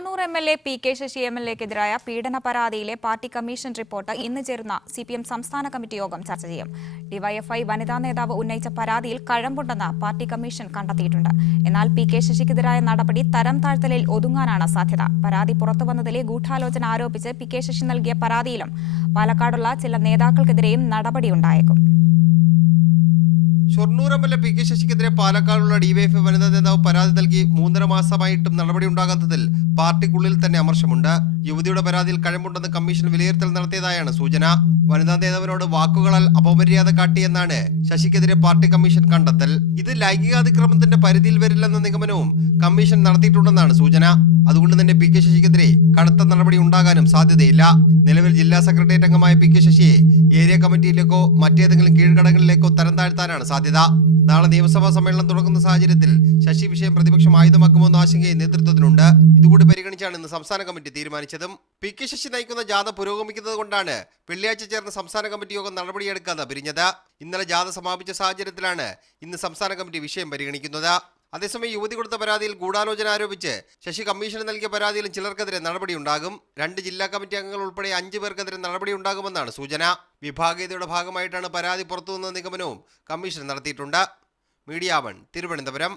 Shoranur MLA. P K Sasi എം.എൽ.എക്കെതിരായ പീഡന പരാതിയിലെ പാർട്ടി കമ്മീഷൻ റിപ്പോർട്ട് ഇന്ന് ചേരുന്ന CPM സംസ്ഥാന കമ്മിറ്റി യോഗം ചർച്ച ചെയ്യും. ഡിവൈഎഫ്ഐ വനിതാ നേതാവ് ഉന്നയിച്ച പരാതിയിൽ കഴമ്പുണ്ടെന്ന് പാർട്ടി കമ്മീഷൻ കണ്ടെത്തിയിട്ടുണ്ട്. എന്നാൽ പി കെ ശശിക്കെതിരായ നടപടി തരം താഴ്ത്തലിൽ ഒതുങ്ങാനാണ് സാധ്യത. പരാതി പുറത്തുവന്നതിലെ ഗൂഢാലോചന ആരോപിച്ച് പി കെ ശശി നൽകിയ പരാതിയിലും പാലക്കാടുള്ള ചില നേതാക്കൾക്കെതിരെയും നടപടിയുണ്ടായേക്കും. ഷൊർണൂർ എം.എൽ.എ. പി കെ ശശിക്കെതിരെ പാലക്കാടുള്ള ഡിവൈഎഫ്ഐ വനിതാ നേതാവ് പരാതി നൽകി 3.5 മാസമായിട്ടും നടപടിയുണ്ടാകാത്തതിൽ പാർട്ടിക്കുള്ളിൽ തന്നെ അമർഷമുണ്ട്. യുവതിയുടെ പരാതിയിൽ കഴമ്പുണ്ടെന്ന് കമ്മീഷൻ വിലയിരുത്തൽ നടത്തിയതായാണ് സൂചന. വനിതാ നേതാവിനോട് വാക്കുകളാൽ അപമര്യാദ കാട്ടിയെന്നാണ് ശശിക്കെതിരെ പാർട്ടി കമ്മീഷൻ കണ്ടെത്തൽ. ഇത് ലൈംഗികാതിക്രമത്തിന്റെ പരിധിയിൽ വരില്ലെന്ന നിഗമനവും കമ്മീഷൻ നടത്തിയിട്ടുണ്ടെന്നാണ് സൂചന. അതുകൊണ്ട് തന്നെ പി കെ ശശിക്കെതിരെ കടുത്ത നടപടി ഉണ്ടാകാനും സാധ്യതയില്ല. നിലവിൽ ജില്ലാ സെക്രട്ടേറിയറ്റ് അംഗമായ പി കെ ശശിയെ ഏരിയ കമ്മിറ്റിയിലേക്കോ മറ്റേതെങ്കിലും കീഴ്ഘടകങ്ങളിലേക്കോ തരം താഴ്ത്താനാണ് സാധ്യത. നാളെ നിയമസഭാ സമ്മേളനം തുടങ്ങുന്ന സാഹചര്യത്തിൽ ശശി വിഷയം പ്രതിപക്ഷം ആയുധമാക്കുമെന്ന ആശങ്കയെ നേതൃത്വത്തിനുണ്ട്. ഇതുകൂടി പരിഗണിച്ചാണ് ഇന്ന് സംസ്ഥാന കമ്മിറ്റി തീരുമാനിച്ചതും. പി കെ ശശി നയിക്കുന്ന ജാഥ പുരോഗമിക്കുന്നത് കൊണ്ടാണ് വെള്ളിയാഴ്ച ചേർന്ന സംസ്ഥാന കമ്മിറ്റി യോഗം നടപടിയെടുക്കാതെ പിരിഞ്ഞത്. ഇന്നലെ ജാഥ സമാപിച്ച സാഹചര്യത്തിലാണ് ഇന്ന് സംസ്ഥാന കമ്മിറ്റി വിഷയം പരിഗണിക്കുന്നത്. അതേസമയം യുവതി കൊടുത്ത പരാതിയിൽ ഗൂഢാലോചന ആരോപിച്ച് ശശി കമ്മീഷന് നൽകിയ പരാതിയിലും ചിലർക്കെതിരെ നടപടിയുണ്ടാകും. 2 ജില്ലാ കമ്മിറ്റി അംഗങ്ങൾ ഉൾപ്പെടെ 5 പേർക്കെതിരെ നടപടിയുണ്ടാകുമെന്നാണ് സൂചന. വിഭാഗീയതയുടെ ഭാഗമായിട്ടാണ് പരാതി പുറത്തുവന്ന നിഗമനവും കമ്മീഷൻ നടത്തിയിട്ടുണ്ട്. മീഡിയ 1 തിരുവനന്തപുരം.